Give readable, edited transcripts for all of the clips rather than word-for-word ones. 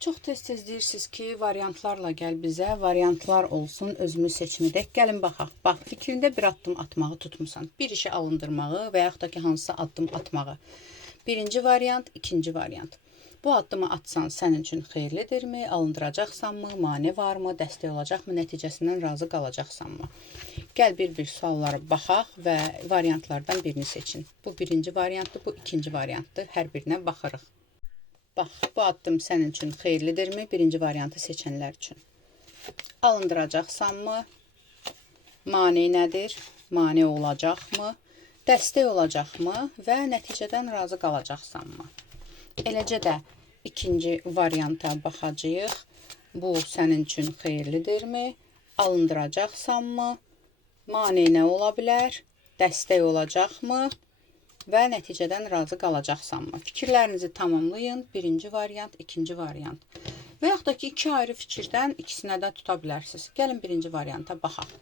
Çox tez-tez deyirsiniz ki, variantlarla gəl bizə, variantlar olsun, özümüz seçmədək. Gəlin baxaq. Bax, fikrində bir addım atmağı tutmusan. Bir işi alındırmağı və yaxud da ki, hansısa addım atmağı. Birinci variant, ikinci variant. Bu addımı atsan sənin üçün xeyirlidirmi, alındıracaqsanmı, mane varmı, dəstək olacaqmı, nəticəsindən razı qalacaqsanmı? Gəl bir-bir suallara baxaq və variantlardan birini seçin. Bu birinci variantdır, bu ikinci variantdır. Hər birinə baxırıq. Bax, bu addım sənin üçün xeyirlidirmi? Birinci variantı seçənlər üçün. Alındıracaqsanmı? Mane nədir? Mane olacaqmı? Dəstək olacaqmı? Və nəticədən razı qalacaqsanmı? Eləcə də ikinci varianta baxacağıq. Bu sənin üçün xeyirlidirmi? Alındıracaqsanmı? Mane nə ola bilər? Dəstək olacaqmı? Və nəticədən razı qalacaqsanmı? Fikirlərinizi tamamlayın. Birinci variant, ikinci variant. Və yaxud da ki, iki ayrı fikirdən ikisinə də tuta bilərsiniz. Gəlin birinci varianta baxaq.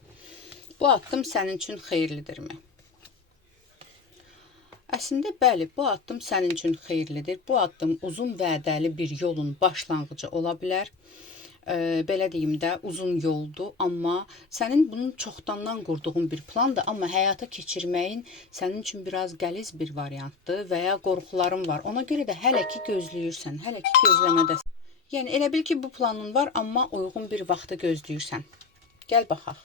Bu addım sənin üçün xeyirlidirmi? Əslində, bəli, bu addım sənin üçün xeyirlidir. Bu addım uzun vədəli bir yolun başlanğıcı ola bilər. Belə deyim də, uzun yoldur, amma sənin bunun çoxdandan qurduğun bir plandır, amma həyata keçirməyin sənin üçün biraz qəliz bir variantdır və ya qorxuların var. Ona görə də hələ ki gözləyirsən, hələ ki gözləmədəsən. Yəni, elə bil ki, bu planın var, amma uyğun bir vaxtı gözləyirsən. Gəl baxaq.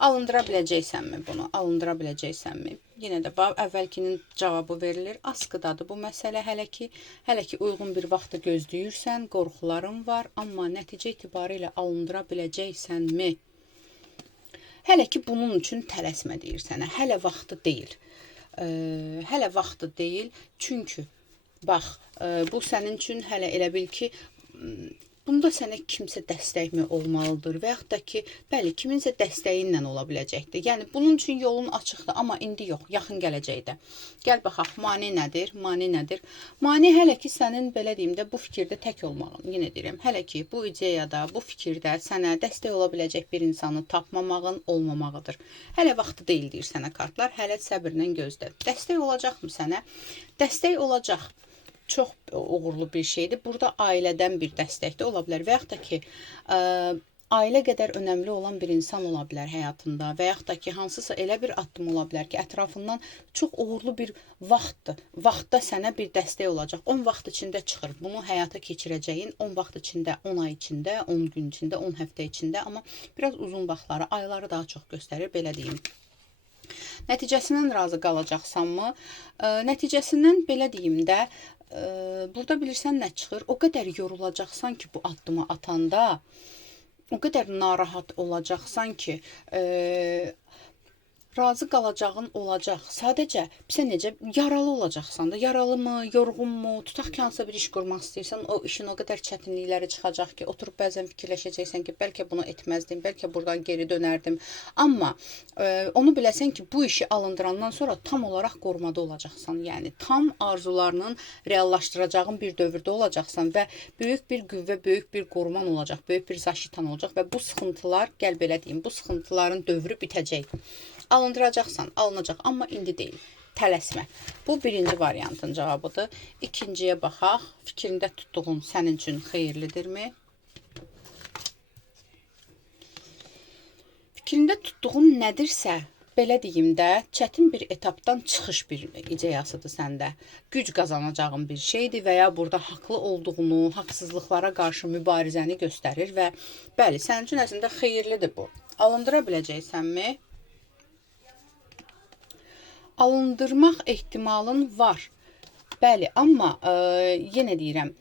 Alındıra biləcəksənmi bunu? Alındıra biləcəksənmi? Yenə də əvvəlkinin cavabı verilir. Askıdadır bu məsələ hələ ki uyğun bir vaxtı gözləyirsən, qorxuların var, amma nəticə itibarilə alındıra biləcəksənmi? Hələ ki bunun üçün tələsmə deyir sənə. Hələ vaxtı deyil. Hələ vaxtı deyil. Çünki bax, bu sənin üçün hələ elə bil ki, bunda sənə kimsə dəstəkmi olmalıdır və yaxud da ki, bəli, kiminsə dəstəyinlə ola biləcəkdir. Yəni, bunun üçün yolun açıqdır, amma indi yox, yaxın gələcəkdə. Gəl baxaq, mane nədir? Mane nədir? Mane hələ ki, sənin, belə deyim də, bu fikirdə tək olmağın, yenə deyirəm, hələ ki, bu ideyada, bu fikirdə sənə dəstək ola biləcək bir insanı tapmamağın olmamağıdır. Hələ vaxtı deyil, deyir sənə kartlar, hələ səbirlə gözlə. Dəstək olacaqmı sənə? Dəstək olacaq. Çox uğurlu bir şeydir. Burada ailədən bir dəstək də ola bilər və yaxud da ki, ailə qədər önəmli olan bir insan ola bilər həyatında və yaxud da ki, hansısa elə bir addım ola bilər ki, ətrafından çox uğurlu bir vaxtdır. Vaxtda sənə bir dəstək olacaq. 10 vaxt içində çıxır. Bunu həyata keçirəcəyin 10 vaxt içində, 10 ay içində, 10 gün içində, 10 həftə içində, amma biraz uzun vaxtları, ayları daha çox göstərir, belə deyim. Nəticəsindən razı qalacaqsanmı? Nəticəsindən, belə deyim də, burada bilirsən nə çıxır? O qədər yorulacaqsan ki, bu addımı atanda, o qədər narahat olacaqsan ki, razı qalacağın olacaq. Sadəcə, bizə necə, yaralı olacaqsan da, yaralı mı, yorğun mu, tutaq ki, hansısa bir iş qurmaq istəyirsən, o işin o qədər çətinlikləri çıxacaq ki, oturub bəzən fikirləşəcəksən ki, bəlkə bunu etməzdim, bəlkə buradan geri dönərdim. Amma onu biləsən ki, bu işi alındırandan sonra tam olaraq qorumada olacaqsan. Yəni, tam arzularının reallaşdıracağın bir dövrdə olacaqsan və böyük bir qüvvə, böyük bir qoruman olacaq, böyük bir zaşitan olacaq və bu sıxıntılar, gəl belə deyim, bu sıxıntıların dövrü bitəcək. Alındıracaqsan, alınacaq, amma indi deyil. Tələsmə. Bu birinci variantın cavabıdır. İkinciyə baxaq. Fikrində tutduğun sənin üçün xeyirlidirmi? Fikrində tutduğun nədirsə, belə deyim də, çətin bir etapdan çıxış bir ideyasıdır səndə. Güc qazanacağın bir şeydir və ya burada haqlı olduğunu, haqsızlıqlara qarşı mübarizəni göstərir və bəli, sənin üçün əslində xeyirlidir bu. Alındıra biləcəksənmi? Alındırmaq ehtimalın var. Bəli, amma yenə deyirəm,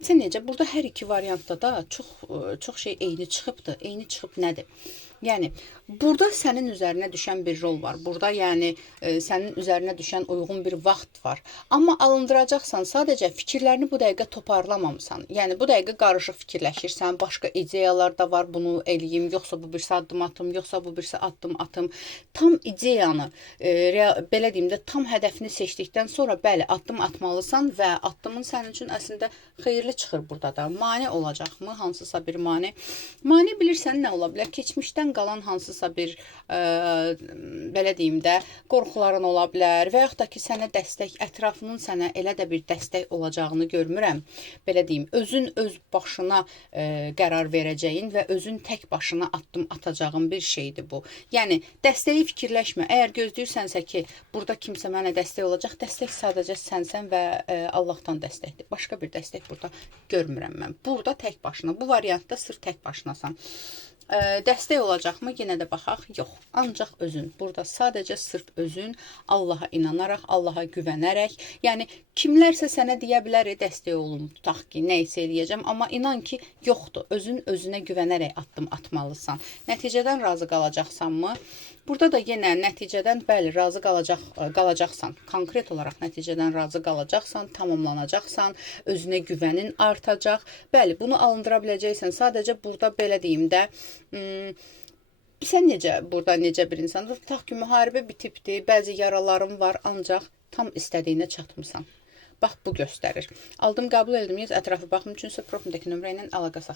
sən necə, burada hər iki variantda da çox şey eyni çıxıbdır. Eyni çıxıb nədir? Yəni, burada sənin üzərinə düşən bir rol var. Burada, yəni, sənin üzərinə düşən uyğun bir vaxt var. Amma alındıracaqsan, sadəcə fikirlərini bu dəqiqə toparlamamısan. Yəni, bu dəqiqə qarışıq fikirləşirsən, başqa ideyalar da var, bunu eləyim, yoxsa bu birisi addım atım, yoxsa bu birisi addım atım. Tam ideyanı, belə deyim də, tam hədəfini seçdikdən sonra, bəli, addım atmalısan və addımın sənin üçün əslində xeyirli çıxır burada da. Mane olacaqmı? Hansısa bir mane. Mane bilirsən nə ola bilər? Keçmişdən qalan hansısa bir belə deyim də, qorxuların ola bilər və yaxud da ki, sənə dəstək, ətrafının sənə elə də bir dəstək olacağını görmürəm. Belə deyim, özün öz başına qərar verəcəyin və özün tək başına addım atacağın bir şeydir bu. Yəni, dəstəyi fikirləşmə. Əgər gözləyirsənsə ki, burada kimsə mənə dəstək olacaq, dəstək sadəcə sənsən və Allahdan dəstəkdir. Başqa bir dəstək burada görmürəm mən. Burada tək başına, bu variantda sırf tək başınasan. Dəstək olacaqmı? Yenə də baxaq. Yox. Ancaq özün. Burada sadəcə sırf özün Allaha inanaraq, Allaha güvənərək. Yəni, kimlərsə sənə deyə bilər, dəstək olun, tutaq ki, nə isə eləyəcəm. Amma inan ki, yoxdur. Özün özünə güvənərək addım atmalısan. Nəticədən razı qalacaqsanmı? Burada da yenə nəticədən, bəli, razı qalacaqsan. Konkret olaraq nəticədən razı qalacaqsan, tamamlanacaqsan, özünə güvənin artacaq. Bəli, bunu alındıra biləcəksən. Sadəcə burada belə deyim də, sən burada necə bir insandır? Tutaq ki, müharibə bitibdir, bəzi yaralarım var, ancaq tam istədiyinə çatmısan. Bax, bu göstərir. Aldım, qəbul edildim, ətrafı baxım üçünsə profildəki nömrə ilə əlaqə saxlayın.